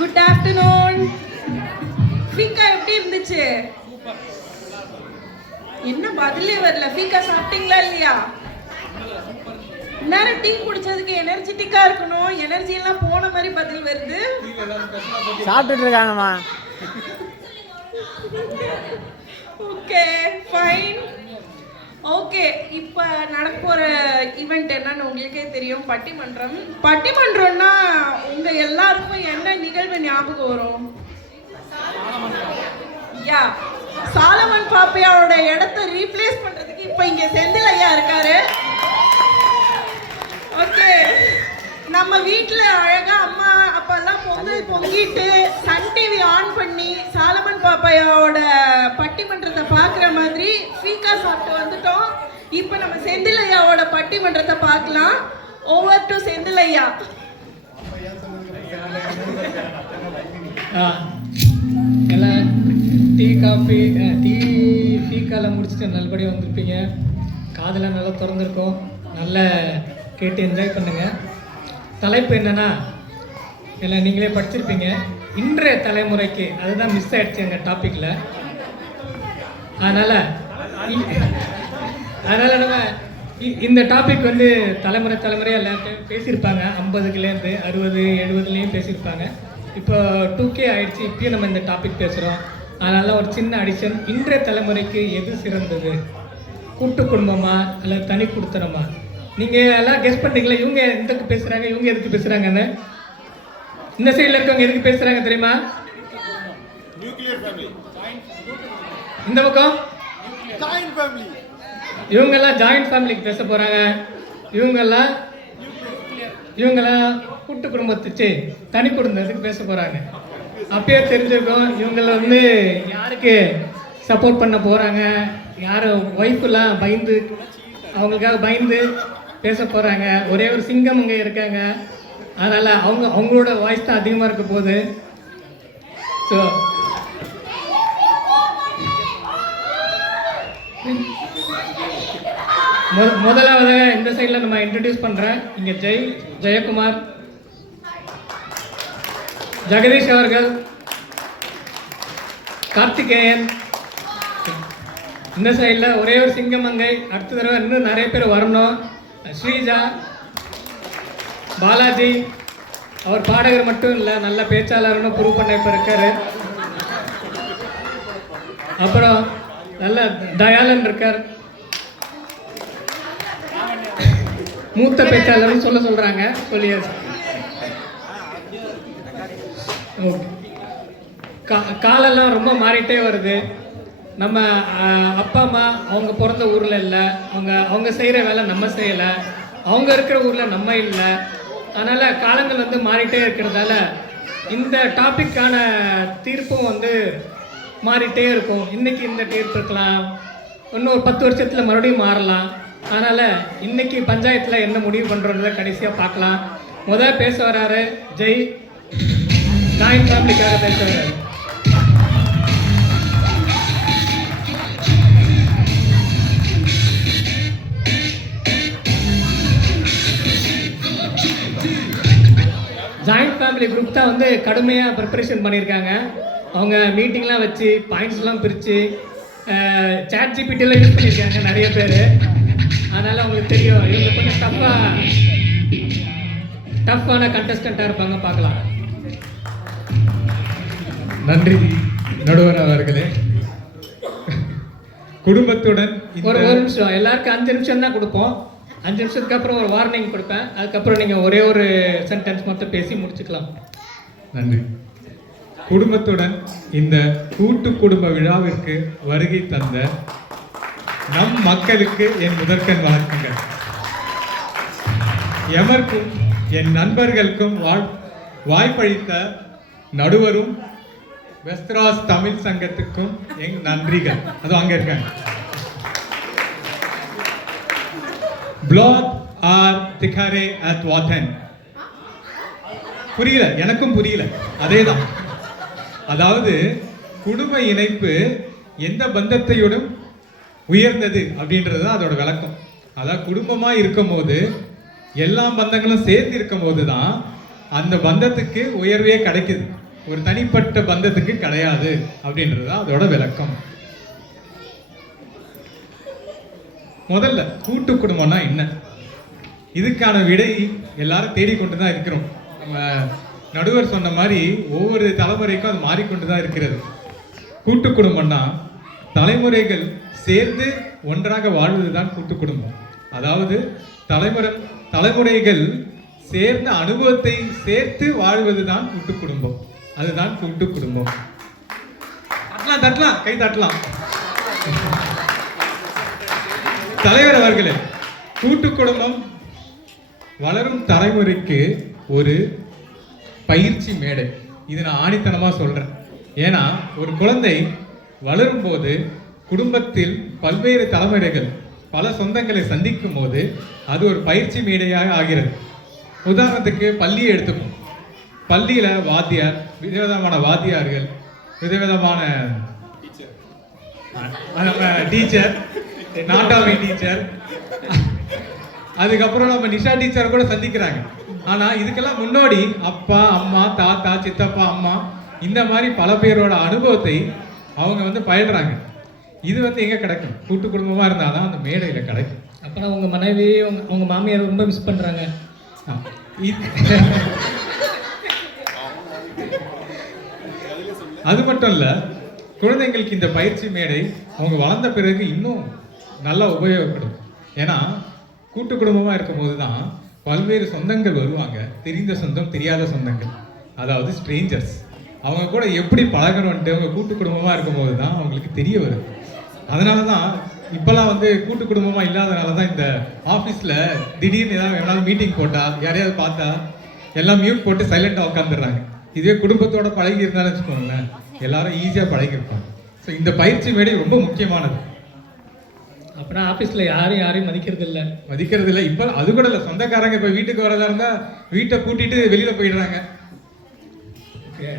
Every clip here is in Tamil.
Good afternoon. ஃபீக்கா எப்படி இருந்துச்சு? என்ன பதிலே வரல. ஃபீக்கா சாப்பிட்டீங்களா இல்லையா? நேரம் டீ குடிச்சதுக்கு எனர்ஜெட்டிக்கா இருக்கணும். எனர்ஜி எல்லாம் போன மாதிரி பதில் வருது. சாப்பிட்டுட்டு இருக்காங்கம்மா. Okay fine. ஓகே, இப்போ நடக்க போகிற ஈவெண்ட் என்னன்னு உங்களுக்கே தெரியும். பட்டிமன்றம். பட்டிமன்றம்னா உங்க எல்லாருக்கும் என்ன நிகழ்வு ஞாபகம் வரும்? யா, சாலமன் பாப்பையாவோட இடத்தை ரீப்ளேஸ் பண்றதுக்கு இப்போ இங்க செந்தில் ஐயா இருக்காரு. ஓகே, நம்ம வீட்டில் அழகா அம்மா அப்பெல்லாம் பொங்கல் பொங்கிட்டு சன் டிவி ஆன் பண்ணி சாலமன் பாப்பையாவோட பட்டிமன்றத்தை பார்க்குற மாதிரி ஃபீக்கா சாப்பிட்டு வந்துட்டோம். இப்போ நம்ம செந்தில் ஐயாவோட பட்டிமன்றத்தை பார்க்கலாம். ஓவர் டு செந்தில் ஐயா. எல்லாம் டீ காஃபி டீ ஃபீக்காலாம் முடிச்சுட்டு நல்லபடியாக வந்திருப்பீங்க. காதெல்லாம் நல்லா திறந்துருக்கோம். நல்லா கேட்டு என்ஜாய் பண்ணுங்கள். தலைப்பு என்னென்னா எல்லாம் நீங்களே படிச்சிருப்பீங்க. இன்றைய தலைமுறைக்கு அதுதான் மிஸ் ஆகிடுச்சு எங்கள் டாப்பிக்கில். அதனால் நம்ம இந்த டாபிக் வந்து தலைமுறையாக எல்லாத்தையும் பேசியிருப்பாங்க. 50லேருந்து 60 70லேயும் பேசியிருப்பாங்க. இப்போ 2K ஆகிடுச்சு. இப்பயும் நம்ம இந்த டாபிக் பேசுகிறோம். அதனால் ஒரு சின்ன அடிஷன். இன்றைய தலைமுறைக்கு எது சிறந்தது, கூட்டு குடும்பமா இல்லை தனி குடுத்தனமா? நீங்கள் எல்லாம் கெஸ் பண்ணுறீங்களா? இவங்க எதுக்கு பேசுகிறாங்க, இவங்க எதுக்கு பேசுகிறாங்கன்னு? இந்த சைடில் இருக்கவங்க எதுக்கு பேசுகிறாங்க தெரியுமா? இந்த பக்கம் இவங்கெல்லாம் ஜாயிண்ட் ஃபேமிலிக்கு பேச போகிறாங்க. இவங்கெல்லாம் கூட்டு குடும்பத்துச்சு தனி குடும்பத்துக்கு பேச போகிறாங்க. அப்பயே தெரிஞ்சிருக்கும் இவங்கள வந்து யாருக்கு சப்போர்ட் பண்ண போகிறாங்க, யார் ஒய்ஃபெல்லாம் பயந்து அவங்களுக்காக பயந்து பேச போகிறாங்க. ஒரே ஒரு சிங்கம் இங்கே இருக்காங்க. அதனால் அவங்களோட வாய்ஸ் தான் அதிகமாக இருக்க போகுது. ஸோ முதலாவது இந்த சைடில் நம்ம இன்ட்ரடியூஸ் பண்ணுறேன். இங்கே ஜெயக்குமார், ஜெகதீஷ் அவர்கள், கார்த்திகேயன். இந்த சைடில் ஒரே ஒரு சிங்கமங்கை. அடுத்த தடவை இன்னும் நிறைய பேர் வரணும். ஸ்ரீஜா, பாலாஜி. அவர் பாடகர் மட்டும் இல்லை, நல்ல பேச்சாளர்னு ப்ரூவ் பண்ண இப்போ இருக்காரு. அப்புறம் நல்ல தயாளன் இருக்கார். மூத்த பேச்சாளர்னு சொல்கிறாங்க. சொல்லியாச்சு. ஓகே, காலெல்லாம் ரொம்ப மாறிட்டே வருது. நம்ம அப்பா அம்மா அவங்க பிறந்த ஊரில் இல்லை, அவங்க செய்கிற வேலை நம்ம செய்யலை, அவங்க இருக்கிற ஊரில் நம்ம இல்லை. அதனால் காலங்கள் வந்து மாறிட்டே இருக்கிறதால இந்த டாப்பிக்கான தீர்ப்பும் வந்து மாறிட்டே இருக்கும். இன்றைக்கி இந்த தீர்ப்பு இருக்கலாம், இன்னும் ஒரு 10 வருஷத்தில் மறுபடியும் மாறலாம். அதனால் இன்றைக்கி பஞ்சாயத்தில் என்ன முடிவு பண்ணுறோன்றதை கடைசியாக பார்க்கலாம். முதல் பேச வராரு ஜெய். ஜாயிண்ட் ஃபேமிலிக்காக பேச வராரு. ஜாயிண்ட் ஃபேமிலி குரூப் தான் வந்து கடுமையாக ப்ரிப்பரேஷன் பண்ணியிருக்காங்க. அவங்க மீட்டிங்லாம் வச்சு பாயிண்ட்ஸ்லாம் பிரித்து சாட் ஜிபிடிலாம் யூஸ் பண்ணியிருக்காங்க நிறைய பேர். அதனால் அவங்களுக்கு தெரியும் இவங்க கொஞ்சம் டஃப்பான கண்டஸ்டண்ட்டாக இருப்பாங்க. பார்க்கலாம். நன்றி நடுவர் அவர்களே. குடும்பத்துடன் ஒரு நிமிஷம், எல்லாருக்கும் 5 நிமிஷம் தான் கொடுப்போம். 5 நிமிஷத்துக்கு அப்புறம் ஒரு வார்னிங் கொடுப்பேன். அதுக்கப்புறம் நீங்கள் ஒரே ஒரு சென்டென்ஸ் மட்டும் பேசி முடிச்சுக்கலாம். நன்றி. குடும்பத்துடன் இந்த கூட்டு குடும்ப விழாவிற்கு வருகை தந்த நம் மக்களுக்கு என் முதற்கண் வணக்கங்கள். எமர்க்கும் என் நண்பர்களுக்கும் வாய்ப்பளித்த நடுவரும் வெஸ்ட்ராஸ் தமிழ் சங்கத்துக்கும் என் நன்றிகள். அது அங்கே இருக்காங்க. பிளாக் ஆர் திகாரே அட் வாத்தன். புரியல, எனக்கும் புரியல. அதேதான். அதாவது குடும்ப இணைப்பு எந்த பந்தத்தையோடும் உயர்ந்தது அப்படின்றது தான் அதோட விளக்கம். அதாவது குடும்பமாக இருக்கும் போது எல்லா பந்தங்களும் சேர்ந்து இருக்கும் போது தான் அந்த பந்தத்துக்கு உயர்வே கிடைக்குது. ஒரு தனிப்பட்ட பந்தத்துக்கு கிடையாது அப்படின்றது அதோட விளக்கம். முதல்ல கூட்டு குடும்பம்னா என்ன, இதுக்கான விடை எல்லாரும் தேடிக்கொண்டு தான் இருக்கிறோம். நம்ம நடுவர் சொன்ன மாதிரி ஒவ்வொரு தலைமுறைக்கும் அது மாறிக்கொண்டு தான் இருக்கிறது. கூட்டு குடும்பம்னா தலைமுறைகள் சேர்ந்து ஒன்றாக வாழ்வதுதான் கூட்டு குடும்பம். அதாவது தலைமுறைகள் சேர்ந்த அனுபவத்தை சேர்த்து வாழ்வதுதான் கூட்டு குடும்பம். அதுதான் கூட்டு குடும்பம். தட்டலாம் கை தட்டலாம். தலைவர் அவர்களே, கூட்டு குடும்பம் வளரும் தலைமுறைக்கு ஒரு பயிற்சி மேடை. இது நான் ஆணித்தனமா சொல்றேன். ஏன்னா ஒரு குழந்தை வளரும் போது குடும்பத்தில் பல்வேறு தலைமுறைகள் பல சொந்தங்களை சந்திக்கும் போது அது ஒரு பயிற்சி மேடையாக ஆகிறது. உதாரணத்துக்கு பள்ளியை எடுத்துப்போம். பள்ளியில வாத்தியார், விதவிதமான வாத்தியார்கள், விதவிதமான டீச்சர், நாட்டாமை டீச்சர், அதுக்கப்புறம் நம்ம நிஷா டீச்சர் கூட சந்திக்கிறாங்க. ஆனா இதுக்கெல்லாம் முன்னாடி அப்பா, அம்மா, தாத்தா, சித்தப்பா, அம்மா, இந்த மாதிரி பல பேரோட அனுபவத்தை அவங்க பயில்றாங்க. இது எங்க கிடைக்கும்? கூட்டு குடும்பமா இருந்தாதான் அந்த மேடையில கிடைக்கும். அப்புறம் உங்க மனைவி, உங்க மாமியார் ரொம்ப மிஸ் பண்றாங்க. அது மட்டும் இல்ல, குழந்தைங்களுக்கு இந்த பயிற்சி மேடை அவங்க வளர்ந்த பிறகு இன்னும் நல்லா உபயோகப்படும். ஏன்னா கூட்டு குடும்பமா இருக்கும் போதுதான் பல்வேறு சொந்தங்கள் வருவாங்க. தெரிந்த சொந்தம், தெரியாத சொந்தங்கள், அதாவது ஸ்ட்ரேஞ்சர்ஸ். அவங்க கூட எப்படி பழகணும்ட்டு அவங்க கூட்டு குடும்பமா இருக்கும் போது தான் அவங்களுக்கு தெரிய வரும். அதனால தான் இப்போல்லாம் கூட்டு குடும்பமா இல்லாதனால தான் இந்த ஆஃபீஸில் திடீர்னு ஏதாவது மீட்டிங் போட்டால் யாரையாவது பார்த்தா எல்லாம் மியூட் போட்டு சைலண்டாக உட்காந்துடுறாங்க. இதுவே குடும்பத்தோட பழகி இருந்தாலும் வச்சுக்கோங்களேன், எல்லாரும் ஈஸியாக பழகிருப்பாங்க. ஸோ இந்த பயிற்சி மேடை ரொம்ப முக்கியமானது. அப்புறம் ஆஃபீஸில் யாரையும் மதிக்கிறது இல்லை. இப்போ அது கூட இல்லை, சொந்தக்காரங்க இப்போ வீட்டுக்கு வரதா இருந்தால் வீட்டை கூட்டிட்டு வெளியில் போயிடுறாங்க.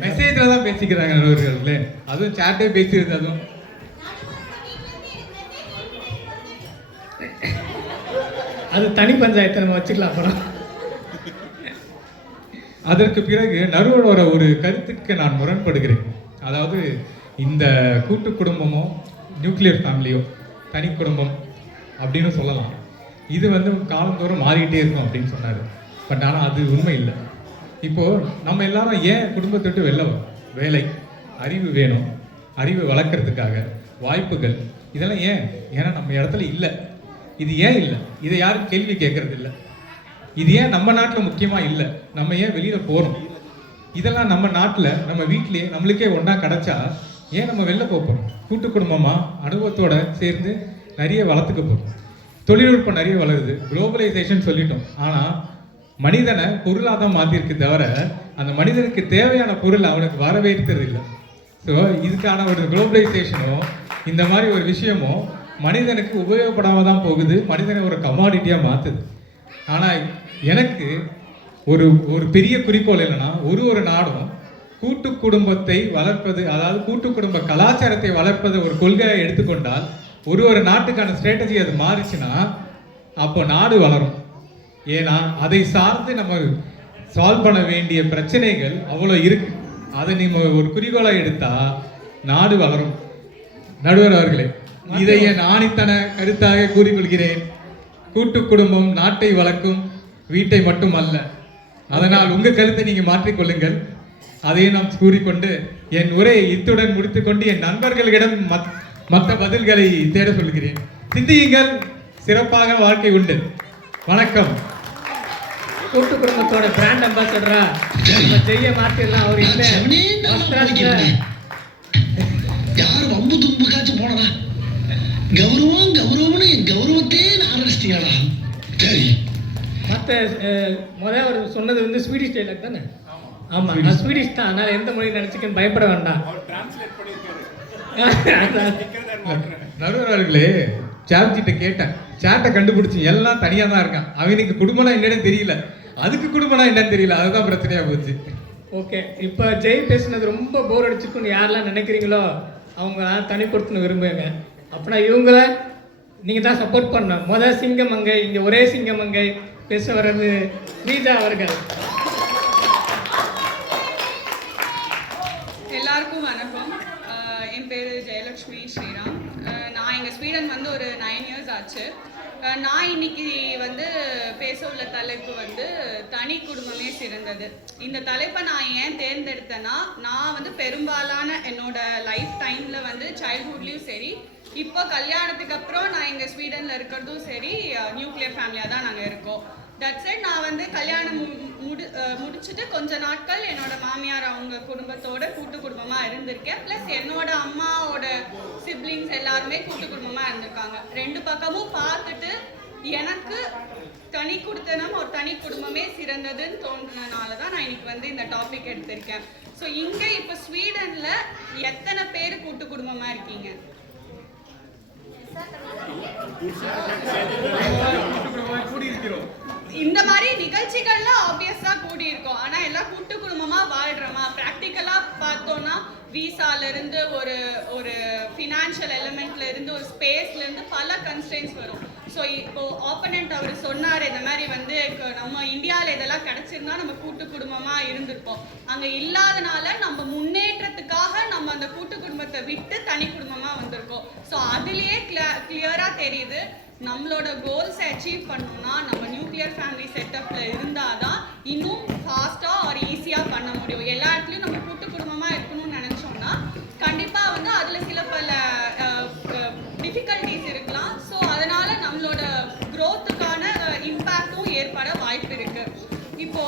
மெசேஜில் தான் பேசிக்கிறாங்க நண்பர்களே, அதுவும் சாட்டே பேசிடுது. அதுவும் அது தனி பஞ்சாயத்தை நம்ம வச்சுக்கலாம். அப்புறம் அதற்கு பிறகு நடுவரோட ஒரு கருத்துக்கு நான் முரண்படுகிறேன். அதாவது இந்த கூட்டு குடும்பமோ நியூக்ளியர் ஃபேமிலியோ தனி குடும்பம் அப்படின்னு சொல்லலாம். இது காலந்தோறும் மாறிக்கிட்டே இருக்கும் அப்படின்னு சொன்னார். பட் ஆனால் அது உண்மை இல்லை. இப்போது நம்ம எல்லாரும் ஏன் குடும்பத்தை விட்டு வெளில வரோம்? வேலை, அறிவு வேணும், அறிவு வளர்க்குறதுக்காக, வாய்ப்புகள், இதெல்லாம் ஏன்? ஏன்னா நம்ம இடத்துல இல்லை. இது ஏன் இல்லை? இதை யாரும் கேள்வி கேட்கறது இல்லை. இது ஏன் நம்ம நாட்டில் முக்கியமாக இல்லை? நம்ம ஏன் வெளியில் போகிறோம்? இதெல்லாம் நம்ம நாட்டில், நம்ம வீட்டிலேயே நம்மளுக்கே ஒன்றா கிடச்சா ஏன் நம்ம வெளில போகிறோம்? கூட்டு குடும்பமாக அனுபவத்தோடு சேர்ந்து நிறைய வளர்த்துக்க போகிறோம். தொழில்நுட்பம் நிறைய வளருது, குளோபலைசேஷன் சொல்லிட்டோம். ஆனால் மனிதனை பொருளாக தான் மாற்றிருக்கு தவிர அந்த மனிதனுக்கு தேவையான பொருள் அவனுக்கு வரவேற்கிறது இல்லை. ஸோ இதுக்கான ஒரு குளோபலைசேஷனோ இந்த மாதிரி ஒரு விஷயமோ மனிதனுக்கு உபயோகப்படாமல் தான் போகுது, மனிதனை ஒரு கமாடிட்டியாக மாற்றுது. ஆனால் எனக்கு ஒரு பெரிய குறிக்கோள் என்னன்னா, ஒரு நாடும் கூட்டு குடும்பத்தை வளர்ப்பது, அதாவது கூட்டு குடும்ப கலாச்சாரத்தை வளர்ப்பது ஒரு கொள்கையை எடுத்துக்கொண்டால் ஒரு நாட்டுக்கான ஸ்ட்ராட்டஜி அது மாறிச்சுன்னா அப்போ நாடு வளரும். ஏன்னா அதை சார்ந்து நம்ம சால்வ் பண்ண வேண்டிய பிரச்சனைகள் அவ்வளோ இருக்கு. அதை நம்ம ஒரு குறிக்கோளை எடுத்தா நாடு வளரும். நடுவர் அவர்களே, இதை என் ஆணித்தன கருத்தாக கூறிக்கொள்கிறேன். கூட்டு குடும்பம் நாட்டை வளர்க்கும், வீட்டை மட்டும் அல்ல. அதனால் உங்கள் கருத்தை நீங்கள் மாற்றிக்கொள்ளுங்கள். அதையும் நாம் கூறிக்கொண்டு என் உரையை இத்துடன் முடித்துக்கொண்டு என் நண்பர்களிடம் மற்ற பதில்களை தேட சொல்கிறேன். சிந்தியுங்கள், சிறப்பாக வாழ்க்கை உண்டு. வணக்கம். கூட்டு குடும்பத்தோட பிராண்ட் அம்பாசடரா நம்ம செய்ய மாற்றிடலாம். அவர் யாரும் வம்பு தும்புக்காச்சும் போனதா? கௌரவம்னு கௌரவத்தையே ஆரம்பிச்சிட்டீங்களா? சரி, மற்ற முதல்ல அவர் சொன்னது ஸ்வீடிஷ் டைலாக் தானே? ஆமாம், நான் ஸ்வீடிஷ் தான். அதனால் எந்த மொழி நினச்சிக்கன்னு பயப்பட வேண்டாம். நடுவர்களே, சார்ஜிட்ட கேட்டேன், சேட்டை கண்டுபிடிச்சி எல்லாம் தனியாக தான் இருக்கான். அவனுக்கு குடும்பம்னா என்னன்னு தெரியல, அதுக்கு குடும்பம்னா என்னன்னு தெரியல. அதுதான் பிரச்சனையாக போச்சு. ஓகே, இப்போ ஜெய் பேசுனது ரொம்ப போர் அடிச்சுக்குன்னு யாரெல்லாம் நினைக்கிறீங்களோ அவங்க தனிப்படுத்தணும் விரும்புங்க. அப்படின்னா இவங்கள நீங்கள் தான் சப்போர்ட் பண்ணணும். சிங்கமங்கை, இங்கே ஒரே சிங்கமங்கை பேச வர்றது ஸ்ரீஜா அவர்கள். ஜெயலட்சுமி ஸ்ரீராம். நான் எங்கள் ஸ்வீடன் வந்து ஒரு 9 இயர்ஸ் ஆச்சு. நான் இன்னைக்கு வந்து பேச உள்ள தலைப்பு வந்து தனி குடும்பமே சிறந்தது. இந்த தலைப்பை நான் ஏன் தேர்ந்தெடுத்தேன்னா, நான் வந்து பெரும்பாலான என்னோட லைஃப் டைமில் வந்து சைல்ட்ஹுட்லேயும் சரி, இப்போ கல்யாணத்துக்கு அப்புறம் நான் எங்கள் ஸ்வீடனில் இருக்கிறதும் சரி, நியூக்ளியர் ஃபேமிலியாக தான் நாங்கள் இருக்கோம். That's it. நான் வந்து கல்யாணம் முடிச்சுட்டு கொஞ்ச நாட்கள் என்னோட மாமியார் அவங்க குடும்பத்தோட கூட்டு குடும்பமாக இருந்திருக்கேன். ப்ளஸ் என்னோட அம்மாவோட சிப்ளிங்ஸ் எல்லாருமே கூட்டு குடும்பமாக இருந்திருக்காங்க. 2 பக்கமும் பார்த்துட்டு எனக்கு தனி குடுத்தனம் ஒரு தனி குடும்பமே சிறந்ததுன்னு தோன்றதுனால தான் நான் இன்னைக்கு வந்து இந்த டாபிக் எடுத்திருக்கேன். ஸோ இங்கே இப்போ ஸ்வீடனில் எத்தனை பேர் கூட்டு குடும்பமாக இருக்கீங்க? இந்த மாதிரி நிகழ்ச்சிகள்ல ஆப்வியஸா கூடி இருக்கோம். ஆனா எல்லாம் கூட்டு குடும்பமா வாழ்றோமா? பிராக்டிக்கலா பார்த்தோம்னா விசால இருந்து ஒரு ஃபினான்ஷியல் எலிமெண்ட்ல இருந்து ஒரு ஸ்பேஸ்ல இருந்து பல கன்ஸ்ட்ரெயின்ஸ் வரும். ஸோ இப்போ ஆப்பனண்ட் அவர் சொன்னார், இந்த மாதிரி வந்து நம்ம இந்தியாவில் இதெல்லாம் கிடைச்சிருந்தா நம்ம கூட்டு குடும்பமா இருந்திருப்போம். அங்க இல்லாதனால நம்ம முன்னேற்றத்துக்காக நம்ம அந்த கூட்டு குடும்பத்தை விட்டு தனி குடும்பமா வந்திருக்கோம். ஸோ அதுலயே கிளியரா தெரியுது, நம்மளோட கோல்ஸை அச்சீவ் பண்ணணும்னா நம்ம நியூக்ளியர் ஃபேமிலி செட்டப்ல இருந்தாதான் இன்னும் ஃபாஸ்டா ஒரு ஈஸியா பண்ண முடியும். எல்லா இடத்துலயும் நம்ம கூட்டு குடும்பமா இருக்கணும்னு நினைச்சோம்னா கண்டிப்பா வந்து அதுல சில பல டிஃபிகல்டிஸ் இருக்கலாம். ஸோ அதனால நம்மளோட growthக்கான இம்பேக்டும் ஏற்பட வாய்ப்பு இருக்கு. இப்போ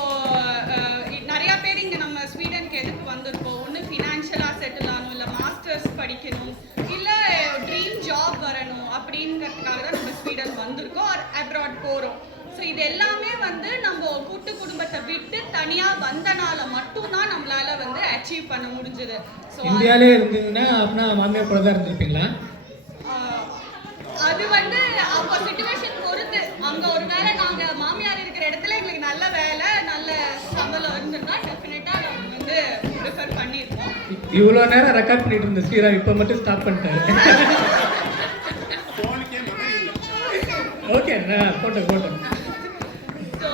நிறைய பேர் இங்க நம்ம ஸ்வீடனுக்கு எதுக்கு வந்திருக்கோம்? ஒன்று ஃபினான்ஷியலா செட்டில் ஆகணும், இல்லை மாஸ்டர்ஸ் படிக்கணும், இல்லை ட்ரீம் ஜாப் வரணும் அப்படிங்கிறதுக்காக தான் நம்ம ஸ்வீடன் வந்திருக்கோம், அப்ராட் போகிறோம். ஸோ இது எல்லாமே வந்து நம்ம கூட்டு குடும்பத்தை விட்டு தனியாக வந்தனால மட்டும்தான் நம்மளால வந்து அச்சீவ் பண்ண முடிஞ்சது. ஸோ இந்தியாவிலே இருந்தீங்கன்னா அப்படின்னா மாமியார் கூட தான் இருந்திருப்பீங்களா? அது வந்து அப்போ சிச்சுவேஷன் பொறுத்து. அங்கே ஒரு வேளை நாங்கள் மாமியார் இருக்கிற இடத்துல எங்களுக்கு நல்ல வேலை நல்ல சம்பளம் இருந்திருந்தா டெஃபினட்டாக நாங்கள் வந்து ப்ரிஃபர் பண்ணியிருப்போம். இவ்வளோ நேரம் ரெக்கார்ட் பண்ணிட்டு இருந்த ஸ்ரீராம் இப்போ மட்டும் ஸ்டாப் பண்ணிட்டாரு. ஓகே, போட்டேன். ஸோ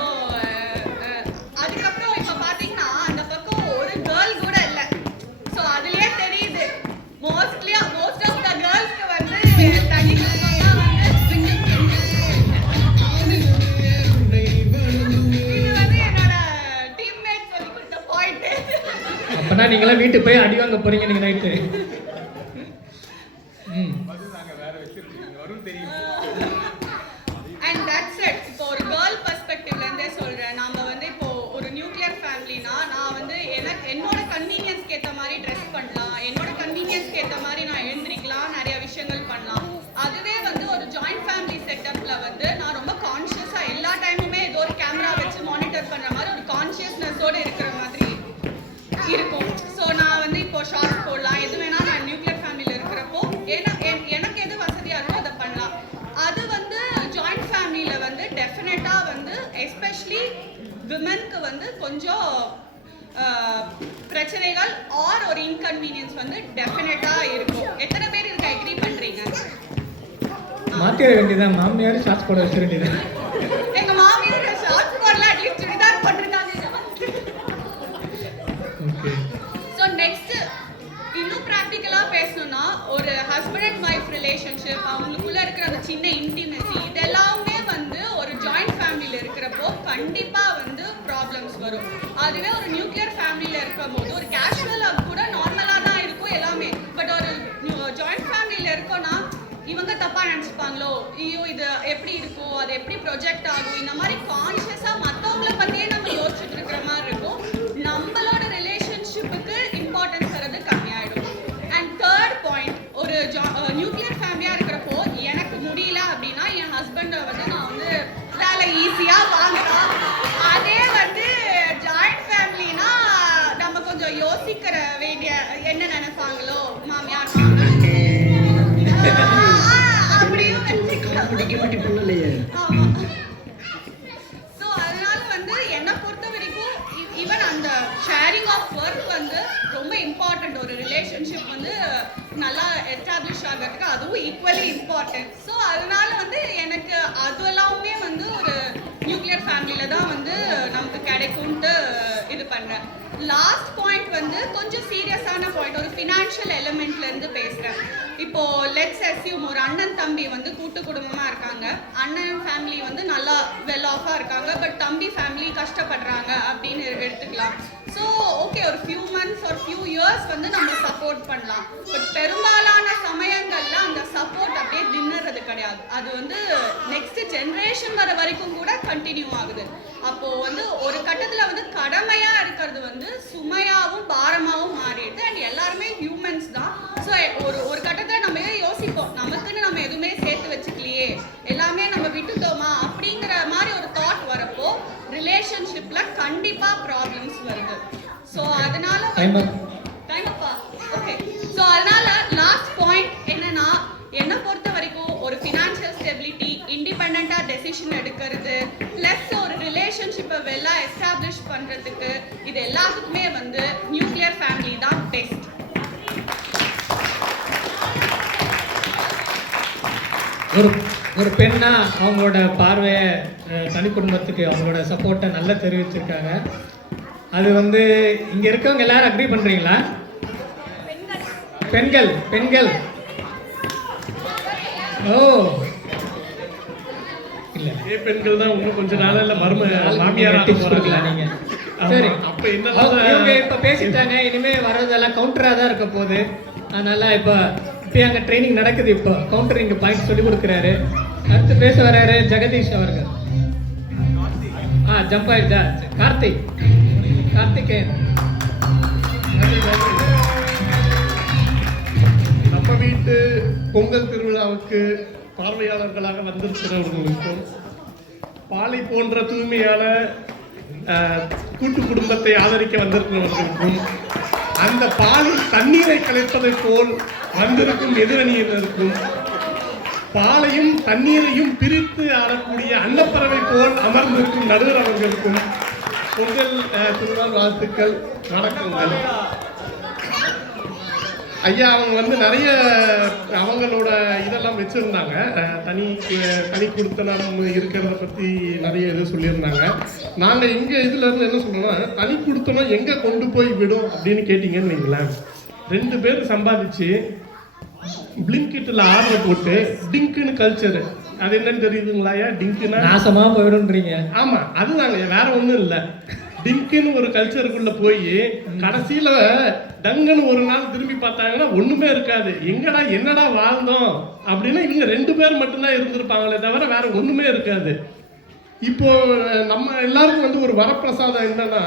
அதுக்கப்புறம் இப்போ பார்த்தீங்கன்னா அந்த பக்கம் ஒரு கேர்ள் கூட இல்லை. ஸோ அதுலேயே தெரியுது மோஸ்ட் ஆஃப் த கேர்ள்ஸ்க்கு வந்து தனி குடும்பம் வந்து இது வந்து என்னோட டீம்மேட் சொல்லி கொடுத்த பாயிண்ட். அப்பனா நீங்களாம் வீட்டுக்கு போய் அடி வாங்க போறீங்க நீங்க நைட்டு. And that's it. இப்போ ஒரு கேர்ள் பெர்ஸ்பெக்டிவ்ல இருந்தே சொல்றேன். நாம வந்து இப்போ ஒரு நியூக்ளியர் ஃபேமிலினா நான் வந்து என்னோட கன்வீனியன்ஸ்க்கு ஏற்ற மாதிரி ட்ரெஸ் பண்ணலாம், என்னோட கன்வீனியன்ஸ்க்கு ஏற்ற மாதிரி நான் எழுந்திரிக்கலாம், நிறைய விஷயங்கள் பண்ணலாம். அதுவே வந்து ஒரு ஜாயிண்ட் ஃபேமிலி செட்டப்ல வந்து நான் ரொம்ப கான்ஷியஸா எல்லா டைமுமே ஏதோ ஒரு கேமரா வச்சு மானிட்டர் பண்ற மாதிரி ஒரு கான்ஷியஸ்னஸோட இருக்கிற மாதிரி இருக்கும். ஸோ நான் வந்து இப்போ ஷார்ட்ஸ் போடலாம், எது வேணா நான் நியூக்ளியர் ஃபேமிலியில் இருக்கிறப்போ எனக்கு எது வசதியாக இருக்கோ அதை பண்ணலாம். அது வந்து ஜாயிண்ட் ஃபேமிலியில் வந்து டெஃபினட்டாக வந்து எஸ்பெஷலி விமென்க்கு வந்து கொஞ்சம் பிரச்சனைகள் ஆர் ஒரு இன்கன்வீனியன்ஸ் வந்து டெஃபினட்டாக இருக்கும். எத்தனை பேர் இதுக்கு அக்ரி பண்ணுறீங்க? மாத்திர வேண்டியதான், மாமியார் ஷார்ட்ஸ் போட வச்சிட வேண்டியதான். எங்கள் மாமியார் ஷார்ட்ஸ் போடல, அட்லீஸ்ட் சுடிதார் போட்டிருக்காங்க. ஸோ நெக்ஸ்ட் இன்னும் ப்ராக்டிக்கலாக பேசணும்னா ஒரு ஹஸ்பண்ட் அண்ட் ஒய்ஃப் ரிலேஷன்ஷிப், அவங்களுக்குள்ள இருக்கிற அந்த சின்ன இன்டிமெசி, இதெல்லாமே வந்து ஒரு ஜாயிண்ட் ஃபேமிலியில் இருக்கிறப்போ கண்டிப்பாக வந்து ப்ராப்ளம்ஸ் வரும். அதுவே ஒரு நியூக்ளியர் ஃபேமிலியில் இருக்கும் போது ஒரு கேஷுவலாக கூட நார்மலாக தான் இருக்கும் எல்லாமே. பட் ஒரு ஜாயிண்ட் ஃபேமிலியில் இருக்கோன்னா இவங்க தப்பாக நினச்சிப்பாங்களோ, ஐயோ இது எப்படி இருக்கும், அது எப்படி ப்ரொஜெக்ட் ஆகும், இந்த மாதிரி கான்ஷியஸாக மற்றவங்கள பற்றியே நம்ம யோசிச்சுட்டு இருக்கிற மாதிரி இருக்கும். நம்மளோட ரிலேஷன்ஷிப்புக்கு இம்பார்ட்டன்ஸ் தரது கம்மியாயிடும். அண்ட் தேர்ட் பாயிண்ட், ஒரு நியூக்ளியர் ஃபேமிலியாக இருக்கிறப்போ எனக்கு முடியல அப்படின்னா என் ஹஸ்பண்டை வந்து நான் வந்து வேலை ஈஸியாக வாங்கலாம். அதே வந்து ஜாயிண்ட் ஃபேமிலினா நம்ம கொஞ்சம் யோசிக்கிற வேண்டிய என்ன நினைப்பாங்களோ மாமியார் அப்படியும் ஆமா. ஸோ அதனால வந்து என்னை பொறுத்த வரைக்கும் ஈவன் அந்த ஷேரிங் ஆஃப் ஒர்க் வந்து ரொம்ப இம்பார்ட்டன்ட். ஒரு ரிலேஷன்ஷிப் வந்து நல்லா எஸ்டாப்ளிஷ் ஆகிறதுக்கு அதுவும் ஈக்குவலி இம்பார்ட்டன்ட். ஸோ அதனால வந்து எனக்கு அது எல்லாமே வந்து ஒரு நியூக்ளியர் ஃபேமிலியில தான் வந்து நமக்கு கிடைக்கும்ட்டு இது பண்ணுறேன். லாஸ்ட் பாயிண்ட் வந்து கொஞ்சம் சீரியஸான பாயிண்ட். ஒரு ஃபினான்ஷியல் ஃபினான்ஷியல் எலிமெண்ட்ல இருந்து பேசுறேன். இப்போ லெட்ஸ் அஸ்யூம் ஒரு அண்ணன் தம்பி வந்து கூட்டு குடும்பமா இருக்காங்க. அண்ணன் ஃபேமிலி வந்து நல்லா வெல் ஆஃபா இருக்காங்க, பட் தம்பி ஃபேமிலி கஷ்டப்படுறாங்க அப்படின்னு எடுத்துக்கலாம். ஸோ ஓகே, ஒரு ஃபியூ மந்த்ஸ் ஒரு ஃபியூ இயர்ஸ் வந்து நம்ம சப்போர்ட் பண்ணலாம். பட் பெரும்பாலான சமயங்கள்ல அந்த சப்போர்ட் அப்படியே தின்னுறது கிடையாது. அது வந்து நெக்ஸ்ட் ஜென்ரேஷன் வர வரைக்கும் கூட கண்டினியூ ஆகுது. அப்போ வந்து ஒரு கட்டத்துல வந்து கடமையா இருக்கிறது வந்து சுமையாவும் பாரமாவும் மாறிடுது. அண்ட் எல்லாருமே ஹியூமன்ஸ் தான். ஸோ ஒரு கட்டத்துல நம்ம யோசிப்போம், நமக்குன்னு நம்ம எதுவுமே சேர்த்து வச்சுக்கலையே, எல்லாமே நம்ம விட்டுட்டோமா அப்படிங்கிற மாதிரி ஒரு தாட் வரப்போ ரிலேஷன்ஷிப்ல கண்டிப்பா ப்ராப்ளம்ஸ் வருது. ஸோ அதனால ஓகே, ஸோ அதனால லாஸ்ட் பாயிண்ட் என்னன்னா, என்னை பொறுத்த வரைக்கும் ஒரு ஃபினான்ஷியல் ஸ்டெபிலிட்டி, இண்டிபெண்டா டெசிஷன் எடுக்கிறது, பிளஸ் ஒரு ரிலேஷன்ஷிப்பை வெல்லா எஸ்டாப்ளிஷ் பண்றதுக்கு, இது எல்லாத்துக்குமே வந்து நியூக்ளியர் ஃபேமிலி தான் பெஸ்ட். ஒரு பெண்ணா அவங்களோட பார்வையை தனி குடும்பத்துக்கு அவங்களோட சப்போர்ட்டை நல்லா தெரிவிச்சிருக்காங்க. அது வந்து இங்கே இருக்கவங்க எல்லாரும் அக்ரி பண்ணுறீங்களா? பெண்கள் ஓ இல்லை, பெண்கள் தான் இன்னும் கொஞ்ச நாளில் மாமியார் போகிறீங்களா நீங்கள்? சரி, அப்போ என்ன இவங்க இப்போ பேசிட்டாங்க, இனிமேல் வர்றதெல்லாம் கவுண்டராக தான் இருக்க போகுது. அதனால் இப்போ அங்கே ட்ரைனிங் நடக்குது. இப்போ கவுண்டர் இங்கே பாயிண்ட் சொல்லி கொடுக்குறாரு. அடுத்து பேச வர்றாரு ஜெகதீஷ் அவர்கள். ஜம்ப் ஆயிடுச்சா? கார்த்திகேயன். நம்ம வீட்டு பொங்கல் திருவிழாவுக்கு பார்வையாளர்களாக வந்திருக்கிறவர்களுக்கும், பாலை போன்ற தூய்மையான கூட்டு குடும்பத்தை ஆதரிக்க வந்திருக்கிறவர்களுக்கும், அந்த பாலில் தண்ணீரை கலைப்பதை போல் வந்திருக்கும் எதிரணியினருக்கும், பாலையும் தண்ணீரையும் பிரித்து ஆடக்கூடிய அன்னப்பறவை போல் அமர்ந்திருக்கும் நடுவர் அவர்களுக்கும் பொங்கல் திருநாள் வாழ்த்துக்கள், வணக்கங்கள். ஐயா அவங்க வந்து நிறைய அவங்களோட இதெல்லாம் வச்சுருந்தாங்க. தனி குடித்தனம் இருக்கிறத பற்றி நிறைய இது சொல்லியிருந்தாங்க. நாங்கள் இங்கே இதில் இருந்து என்ன சொல்கிறோன்னா, தனி குடித்தனம் எங்கே கொண்டு போய் விடும் அப்படின்னு கேட்டிங்கன்னு வைங்களேன், 2 பேர் சம்பாதிச்சு பிளிங்கிட்டில் ஆர்டர் போட்டு டிங்க்குன்னு கல்ச்சரு, அது என்னன்னு தெரியுதுங்களா? டிங்க்குன்னா நாசமா போயிடும்ன்றீங்க. ஆமாம், அதுதாங்க, வேற ஒன்றும் இல்லை. டிங்க்குன்னு ஒரு கல்ச்சருக்குள்ள போய் கடைசியில டங்குன்னு ஒரு நாள் திரும்பி பார்த்தாங்கன்னா ஒண்ணுமே இருக்காது. என்னடா வாழ்ந்தோம் அப்படின்னா இவங்க 2 பேர் மட்டும்தான் இருந்திருப்பாங்களே தவிர வேற ஒண்ணுமே இருக்காது. இப்போ நம்ம எல்லாருக்கும் வந்து ஒரு வரப்பிரசாதம் என்னன்னா,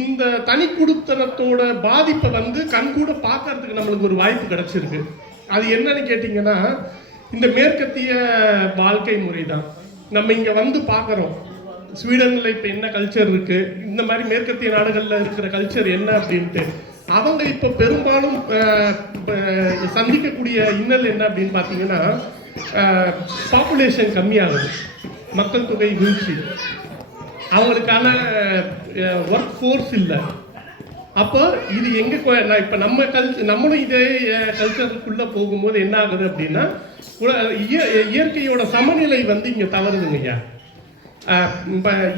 இந்த தனி குடித்தனத்தோட பாதிப்பை வந்து கண்கூட பார்க்கறதுக்கு நம்மளுக்கு ஒரு வாய்ப்பு கிடைச்சிருக்கு. அது என்னன்னு கேட்டிங்கன்னா, இந்த மேற்கத்திய வாழ்க்கை முறை தான். நம்ம இங்கே வந்து பார்க்குறோம், ஸ்வீடனில் இப்போ என்ன கல்ச்சர் இருக்குது, இந்த மாதிரி மேற்கத்திய நாடுகளில் இருக்கிற கல்ச்சர் என்ன அப்படின்ட்டு. அவங்க இப்போ பெரும்பாலும் சந்திக்கக்கூடிய இன்னல் என்ன அப்படின்னு பார்த்தீங்கன்னா, பாப்புலேஷன் கம்மியாகுது, மக்கள் தொகை வீழ்ச்சி, அவங்களுக்கான ஒர்க் ஃபோர்ஸ் இல்லை. அப்போ இது எங்கே இப்போ நம்மளும் இதே கல்ச்சருக்குள்ளே போகும்போது என்ன ஆகுது அப்படின்னா, இயற்கையோட சமநிலை வந்து இங்கே தவறுதுங்க ஐயா.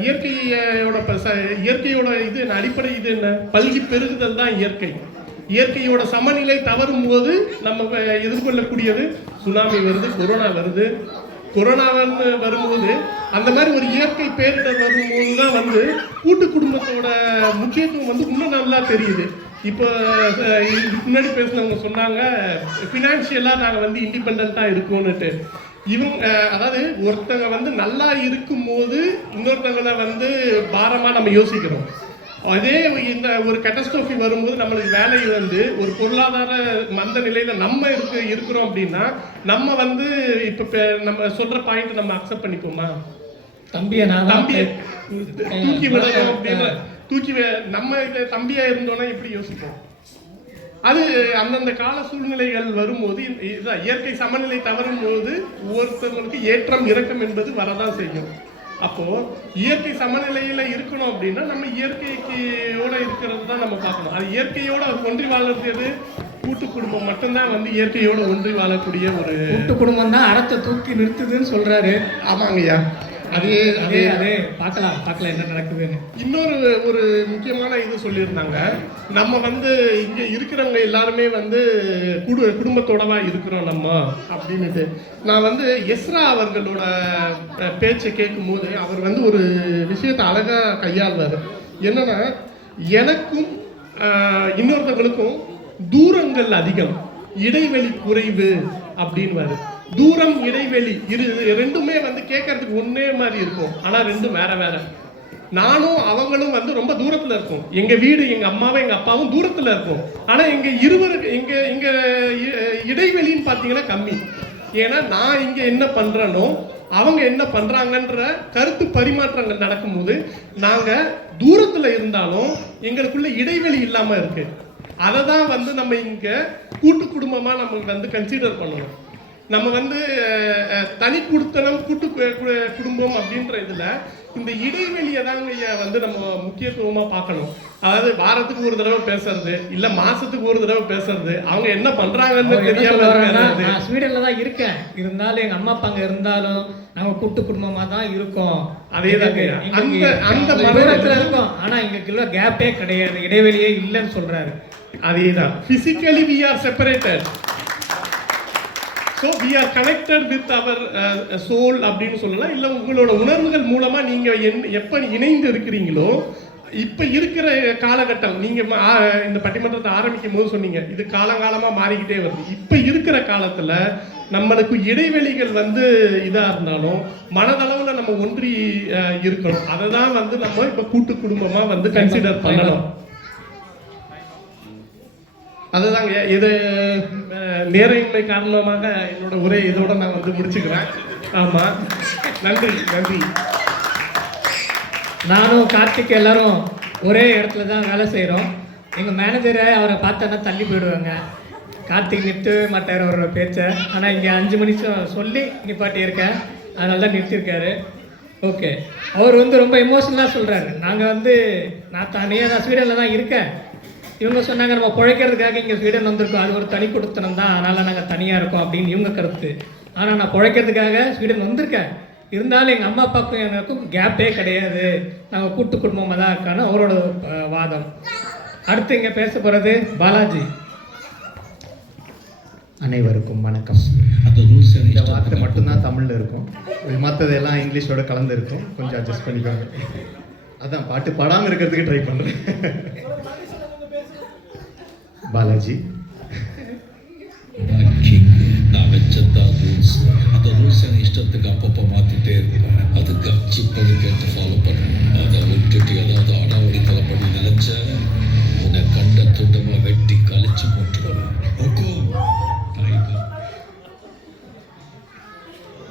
இயற்கையோட இது அடிப்படை இது என்ன, பல்கி பெருகுதல் தான் இயற்கை. இயற்கையோட சமநிலை தவறும் போது நம்ம எதிர்கொள்ளக்கூடியது சுனாமி வருது, கொரோனா வருது. கொரோனான்னு வரும்போது அந்த மாதிரி ஒரு இயற்கை பேரிடர் வரும்போது தான் வந்து கூட்டு குடும்பத்தோட முக்கியத்துவம் வந்து இன்னும் நல்லா தெரியுது. இப்போ முன்னாடி பேசுனவங்க சொன்னாங்க, ஃபினான்ஷியலாக நாங்கள் வந்து இண்டிபெண்ட்டாக இருக்கோன்னுட்டு. அதாவது ஒருத்தங்க வந்து நல்லா இருக்கும்போது இன்னொருத்தங்களை வந்து பாரமாக நம்ம யோசிக்கிறோம். அதே இந்த ஒரு கேட்டஸ்ட்ரோஃபி வரும்போது நம்மளுக்கு வேலை வந்து ஒரு பொருளாதார மந்த நிலையில் நம்ம இருக்கிறோம் அப்படின்னா நம்ம வந்து இப்போ நம்ம சொல்கிற பாயிண்ட் நம்ம அக்செப்ட் பண்ணிப்போமா? தம்பியை தூக்கி விடணும் அப்படின்னு நம்ம தம்பியாக இருந்தோன்னா எப்படி யோசிப்போம்? அது அந்தந்த கால சூழ்நிலைகள் வரும்போது இயற்கை சமநிலை தவறும் போது ஒவ்வொருத்தவங்களுக்கு ஏற்றம் இறக்கம் என்பது வரதான் செய்யும். அப்போ இயற்கை சமநிலையில இருக்கணும் அப்படின்னா நம்ம இயற்கையோட இருக்கிறது தான் நம்ம பார்க்கணும். அது இயற்கையோட ஒன்றி வாழறது எது? கூட்டு குடும்பம் மட்டும்தான் வந்து இயற்கையோட ஒன்றி வாழக்கூடிய ஒரு கூட்டு குடும்பம் தான் அறத்தை தூக்கி நிறுத்துதுன்னு சொல்றாரு. ஆமாங்கய்யா, அதே அதே அதே பார்க்கலாம் என்ன நடக்குதுன்னு. இன்னொரு ஒரு முக்கியமான இது சொல்லியிருந்தாங்க. நம்ம வந்து இங்க இருக்கிறவங்க எல்லாருமே வந்து குடும்பத்தோடவா இருக்கிறோம் நம்ம அப்படின்னுட்டு. நான் வந்து எஸ்ரா அவர்களோட பேச்சை கேட்கும்போது அவர் வந்து ஒரு விஷயத்தை அழகா கையாள்வார். என்னன்னா, எனக்கும் இன்னொருத்தவங்களுக்கும் தூரங்கள் அதிகம், இடைவெளி குறைவு அப்படின்வாரு. தூரம் இடைவெளி ரெண்டுமே வந்து கேட்கறதுக்கு ஒன்னே மாதிரி இருக்கும், ஆனா ரெண்டும் வேற வேற. நானும் அவங்களும் வந்து ரொம்ப தூரத்துல இருக்கோம். எங்க வீடு, எங்க அம்மாவும் எங்க அப்பாவும் தூரத்துல இருக்கும். ஆனா எங்க இருவருக்கு எங்க இடைவெளின்னு பாத்தீங்கன்னா கம்மி. ஏன்னா நான் இங்க என்ன பண்றேனோ அவங்க என்ன பண்றாங்கன்ற கருத்து பரிமாற்றங்கள் நடக்கும்போது நாங்க தூரத்துல இருந்தாலும் எங்களுக்குள்ள இடைவெளி இல்லாம இருக்கு. அதை தான் வந்து நம்ம இங்க கூட்டு குடும்பமா நம்ம வந்து கன்சிடர் பண்ணணும். நம்ம வந்து தனி குடுத்தனம் கூட்டு குடும்பம் அப்படின்ற இதுல இந்த இடைவெளியை தாங்க வந்து நம்ம முக்கியத்துவமா பார்க்கணும். அதாவது வாரத்துக்கு ஒரு தடவை பேசுறது, இல்ல மாசத்துக்கு ஒரு தடவை பேசுறது, அவங்க என்ன பண்றாங்கன்னு தெரியாம. நான் ஸ்வீடன்ல தான் இருக்கேன், இருந்தாலும் எங்க அம்மா அப்பா அங்க இருந்தாலும் நாங்க கூட்டு குடும்பமா தான் இருக்கோம். அதேதாங்க, அந்த தூரத்துல இருக்கோம், ஆனா எங்களுக்குள்ள கேப்பே கிடையாது, இடைவெளியே இல்லைன்னு சொல்றாரு. அதேதான், physically we are separated, so we are connected with our soul அப்படின்னு சொல்லலாம். இல்லை உங்களோட உணர்வுகள் மூலமா நீங்க எப்ப இணைந்து இருக்கிறீங்களோ, இப்ப இருக்கிற காலகட்டம், நீங்க இந்த பட்டிமன்றத்தை ஆரம்பிக்கும் போது சொன்னீங்க இது காலங்காலமா மாறிக்கிட்டே வருது. இப்ப இருக்கிற காலத்துல நம்மளுக்கு இடைவெளிகள் வந்து இதா இருந்தாலும் மனதளவுல நம்ம ஒன்றி இருக்கணும். அதை தான் வந்து நம்ம இப்ப கூட்டு குடும்பமா வந்து கன்சிடர் பண்ணணும். அதுதாங்க, இது நேரமின்மை காரணமாக என்னோட உரை இதோட நான் வந்து முடிச்சுக்கிறேன். ஆமா, நன்றி நன்றி. நானும் கார்த்திக் எல்லாரும் ஒரே இடத்துல தான் வேலை செய்கிறோம். எங்கள் மேனேஜரை அவரை பார்த்தோன்னா தள்ளி போயிடுவாங்க. கார்த்திக் நிறுத்தவே மாட்டார் அவரோட பேச்சை. ஆனால் இங்கே 5 மணி சொல்லி நிப்பாட்டியிருக்கேன், அதனால தான் நிறுத்தியிருக்காரு. ஓகே, அவர் வந்து ரொம்ப எமோஷனலாக சொல்கிறாரு. நாங்கள் வந்து நான் தனியாக தான் ஸ்வீடனில் தான் இருக்கேன். இவங்க சொன்னாங்க நம்ம பிழைக்கிறதுக்காக இங்கே ஸ்வீடன் வந்திருக்கோம், அது ஒரு தனி கொடுத்தனம் தான், அதனால் நாங்கள் தனியாக இருக்கோம் அப்படின்னு இவங்க கருத்து. ஆனால் நான் பிழைக்கிறதுக்காக ஸ்வீடன் வந்திருக்கேன், இருந்தாலும் எங்கள் அம்மா அப்பாவுக்கும் எனக்கும் கேப்பே கிடையாது, நாங்கள் கூட்டு குடும்பமாக தான் இருக்கான்னு அவரோட வாதம். அடுத்து இங்கே பேச போகிறது பாலாஜி. அனைவருக்கும் வணக்கம். இந்த வார்த்தை மட்டும்தான் தமிழில் இருக்கும், மற்றதெல்லாம் இங்கிலீஷோட கலந்து இருக்கும், கொஞ்சம் அட்ஜஸ்ட் பண்ணிக்கோங்க. அதான் பாட்டு பாடாமல் இருக்கிறதுக்கு ட்ரை பண்ணுறேன். பாலாஜி, நான் வச்சதான் ரூல்ஸ். அந்த ரூல்ஸ் எனக்கு இஷ்டத்துக்கு அப்பப்போ மாற்றிட்டே இருப்பேன். அது கப்சிப்படி கேட்டு ஃபாலோ பண்ணுறேன். அதை விட்டுட்டு ஏதாவது அடாவடி தலைப்படி நினைச்ச உன்னை கண்ட துண்டமாக வெட்டி கழிச்சு போட்டுருவேன்.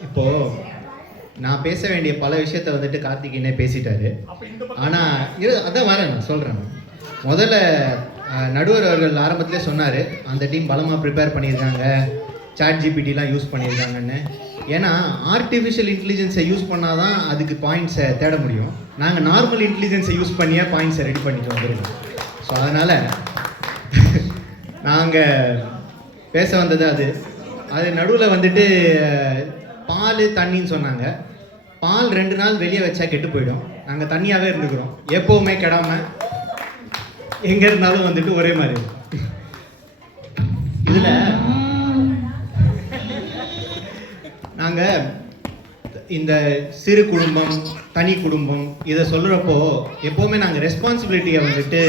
இப்போ நான் பேச வேண்டிய பல விஷயத்த வந்துட்டு கார்த்திகேயனே பேசிட்டாரு. ஆனால் அதான் வரேன், நான் சொல்கிறேன். முதல்ல நடுவர் அவர்கள் ஆரம்பத்திலே சொன்னார், அந்த டீம் பலமாக ப்ரிப்பேர் பண்ணியிருக்காங்க, சாட் ஜிபிடிலாம் யூஸ் பண்ணியிருக்காங்கன்னு. ஏன்னா ஆர்டிஃபிஷியல் இன்டெலிஜென்ஸை யூஸ் பண்ணால் தான் அதுக்கு பாயிண்ட்ஸை தேட முடியும். நாங்கள் நார்மல் இன்டெலிஜென்ஸை யூஸ் பண்ணியே பாயிண்ட்ஸை ரெடி பண்ணிட்டு வந்துருக்கோம். ஸோ அதனால் நாங்கள் பேச வந்தது அது நடுவில் வந்துட்டு பால் தண்ணின்னு சொன்னாங்க. பால் 2 நாள் வெளியே வச்சா கெட்டு போயிடும், நாங்கள் தண்ணியாகவே இருந்துக்கிறோம், எப்போவுமே கெடாமல் எங்கே இருந்தாலும் வந்துட்டு ஒரே மாதிரி. இதில் நாங்கள் இந்த சிறு குடும்பம், தனி குடும்பம் இதை சொல்கிறப்போ எப்போவுமே நாங்கள் ரெஸ்பான்சிபிலிட்டியை வந்துட்டு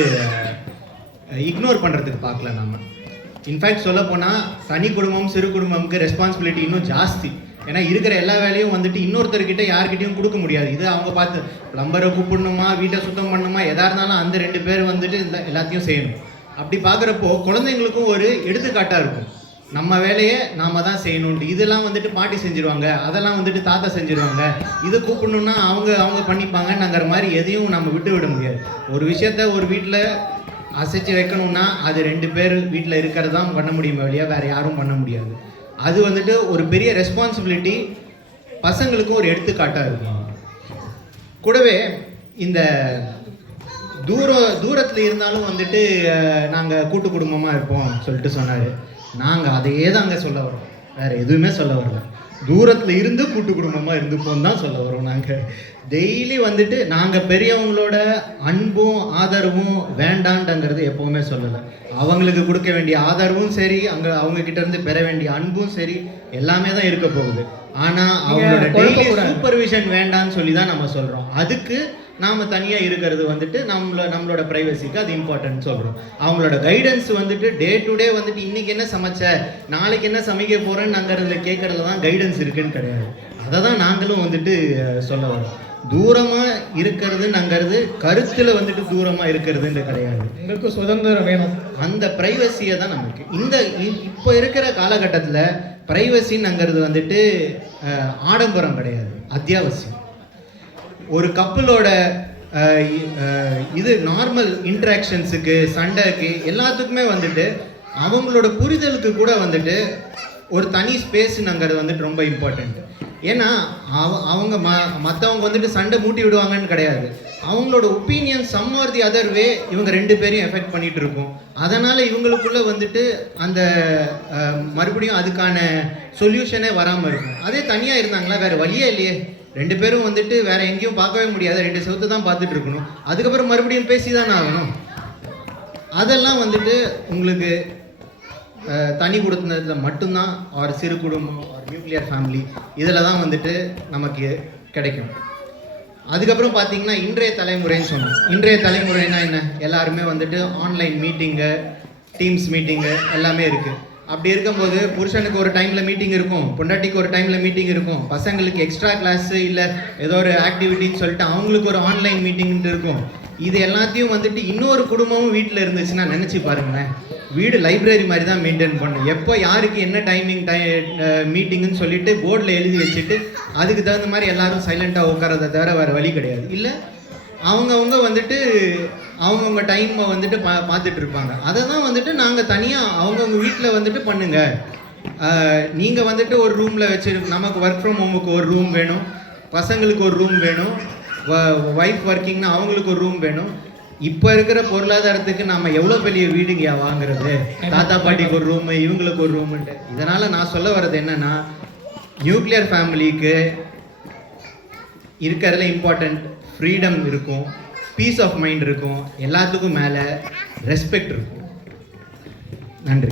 இக்னோர் பண்ணுறதுக்கு பார்க்கல. நம்ம இன்ஃபேக்ட் சொல்ல போனால் தனி குடும்பம் சிறு குடும்பமுக்கு ரெஸ்பான்சிபிலிட்டி இன்னும் ஜாஸ்தி. ஏன்னா இருக்கிற எல்லா வேலையும் வந்துட்டு இன்னொருத்தர்கிட்ட யார்கிட்டையும் கொடுக்க முடியாது. இது அவங்க பார்த்து பிளம்பரை கூப்பிடணுமா, வீட்டை சுத்தம் பண்ணணுமா, எதாக இருந்தாலும் அந்த 2 பேர் வந்துட்டு எல்லாத்தையும் செய்யணும். அப்படி பார்க்குறப்போ குழந்தைங்களுக்கும் ஒரு எடுத்துக்காட்டாக இருக்கும், நம்ம வேலையை நாம தான் செய்யணுன்ட்டு. இதெல்லாம் வந்துட்டு பாட்டி செஞ்சுருவாங்க, அதெல்லாம் வந்துட்டு தாத்தா செஞ்சுருவாங்க, இதை கூப்பிடணுன்னா அவங்க பண்ணிப்பாங்கங்கிற மாதிரி எதையும் நம்ம விட முடியாது. ஒரு விஷயத்த ஒரு வீட்டில் அசைச்சு வைக்கணும்னா அது 2 பேர் வீட்டில் இருக்கிறது தான் பண்ண முடியுமே வழியாக வேறு யாரும் பண்ண முடியாது. அது வந்துட்டு ஒரு பெரிய ரெஸ்பான்சிபிலிட்டி, பசங்களுக்கும் ஒரு எடுத்துக்காட்டாக இருக்கும். கூடவே இந்த தூரத்தில் இருந்தாலும் வந்துட்டு நாங்கள் கூட்டு குடும்பமாக இருப்போம் சொல்லிட்டு சொன்னார். நாங்கள் அதையே தாங்க சொல்ல வரோம், வேறு எதுவுமே சொல்ல வரல. தூரத்தில் இருந்து கூட்டு குடும்பமாக இருந்துப்போம் தான் சொல்ல வரோம். நாங்கள் டெய்லி வந்துட்டு நாங்கள் பெரியவங்களோட அன்பும் ஆதரவும் வேண்டான்ங்கிறது எப்போவுமே சொல்லலை. அவங்களுக்கு கொடுக்க வேண்டிய ஆதரவும் சரி, அங்கே அவங்கக்கிட்ட இருந்து பெற வேண்டிய அன்பும் சரி, எல்லாமே தான் இருக்க போகுது. ஆனால் அவங்களோட டெய்லி சூப்பர்விஷன் வேண்டான்னு சொல்லி தான் நம்ம சொல்கிறோம். அதுக்கு நாம் தனியாக இருக்கிறது வந்துட்டு நம்மளோட ப்ரைவசிக்கு அது இம்பார்ட்டன்ட் சொல்கிறோம். அவங்களோட கைடன்ஸ் வந்துட்டு டே டு டே வந்துட்டு இன்றைக்கி என்ன சமைச்ச, நாளைக்கு என்ன சமைக்க போகிறேன்னு கேட்குறதுல தான் கைடன்ஸ் இருக்குன்னு கிடையாது. அதை தான் நாங்களும் வந்துட்டு சொல்ல வரோம். தூரமாக இருக்கிறதுங்கிறது கருத்தில் வந்துட்டு தூரமாக இருக்கிறதுன்னு கிடையாது. எங்களுக்கு சுதந்திரம் வேணும். அந்த ப்ரைவசியை தான் நமக்கு இப்போ இருக்கிற காலகட்டத்தில் ப்ரைவசிங்கிறது வந்துட்டு ஆடம்பரம் கிடையாது, அத்தியாவசியம். ஒரு கப்பலோட இது நார்மல் இன்ட்ராக்ஷன்ஸுக்கு, சண்டைக்கு, எல்லாத்துக்குமே வந்துட்டு அவங்களோட புரிதலுக்கு கூட வந்துட்டு ஒரு தனி ஸ்பேஸுங்கிறது வந்துட்டு ரொம்ப இம்பார்ட்டண்ட். ஏன்னா அவங்க மற்றவங்க வந்துட்டு சண்டை மூட்டி விடுவாங்கன்னு கிடையாது. அவங்களோட opinion some are the other way இவங்க 2 பேரையும் எஃபெக்ட் பண்ணிகிட்டு இருக்கும். அதனால் இவங்களுக்குள்ளே வந்துட்டு அந்த மறுபடியும் அதுக்கான சொல்யூஷனே வராமல் இருக்கும். அதே தனியாக இருந்தாங்களா வேறு வழியே இல்லையே, 2 பேரும் வந்துட்டு வேறு எங்கேயும் பார்க்கவே முடியாது, 2 செவத்தை தான் பார்த்துட்டு இருக்கணும். அதுக்கப்புறம் மறுபடியும் பேசி தானே ஆகணும். அதெல்லாம் வந்துட்டு உங்களுக்கு தனி குடும்பத்தில் மட்டும்தான், ஒரு சிறு குடும்பம், ஒரு நியூக்ளியர் ஃபேமிலி, இதில் தான் வந்துட்டு நமக்கு கிடைக்கும். அதுக்கப்புறம் பார்த்தீங்கன்னா இன்றைய தலைமுறைன்னு சொன்னோம். இன்றைய தலைமுறைனா என்ன, எல்லாருமே வந்துட்டு ஆன்லைன் மீட்டிங்கு, டீம்ஸ் மீட்டிங்கு எல்லாமே இருக்குது. அப்படி இருக்கும்போது புருஷனுக்கு ஒரு டைமில் மீட்டிங் இருக்கும், பொண்டாட்டிக்கு ஒரு டைமில் மீட்டிங் இருக்கும், பசங்களுக்கு எக்ஸ்ட்ரா கிளாஸு இல்லை ஏதோ ஒரு ஆக்டிவிட்டின்னு சொல்லிட்டு அவங்களுக்கு ஒரு ஆன்லைன் மீட்டிங்ன்ட்டு இருக்கும். இது எல்லாத்தையும் வந்துட்டு இன்னொரு குடும்பமும் வீட்டில் இருந்துச்சுன்னா நினச்சி பாருங்களேன், வீடு லைப்ரரி மாதிரி தான் மெயின்டைன் பண்ணும். எப்போ யாருக்கு என்ன மீட்டிங்குன்னு சொல்லிட்டு போர்டில் எழுதி வச்சுட்டு அதுக்கு தகுந்த மாதிரி எல்லாரும் சைலண்ட்டாக உட்காரதை தவிர வேறு வழி கிடையாது. இல்லை அவங்கவுங்க வந்துட்டு அவங்கவுங்க டைமை வந்துட்டு பார்த்துட்டு இருப்பாங்க. அதை தான் வந்துட்டு நாங்கள் தனியாக அவங்கவுங்க வீட்டில் வந்துட்டு பண்ணுங்கள். நீங்கள் வந்துட்டு ஒரு ரூமில் வச்சு, நமக்கு ஒர்க் ஃப்ரம் ஹோமுக்கு ஒரு ரூம் வேணும், பசங்களுக்கு ஒரு ரூம் வேணும், ஒய்ஃப் ஒர்க்கிங்னா அவங்களுக்கு ஒரு ரூம் வேணும். இப்போ இருக்கிற பொருளாதாரத்துக்கு நம்ம எவ்வளோ பெரிய வீடுங்கயா வாங்குறது, தாத்தா பாட்டிக்கு ஒரு ரூமு, இவங்களுக்கு ஒரு ரூமுன்ட்டு. இதனால் நான் சொல்ல வர்றது என்னென்னா, நியூக்ளியர் ஃபேமிலிக்கு இருக்கிறதுல இம்பார்ட்டண்ட் ஃப்ரீடம் இருக்கும், பீஸ் ஆஃப் மைண்ட் இருக்கும், எல்லாத்துக்கும் மேலே ரெஸ்பெக்ட் இருக்கும். நன்றி.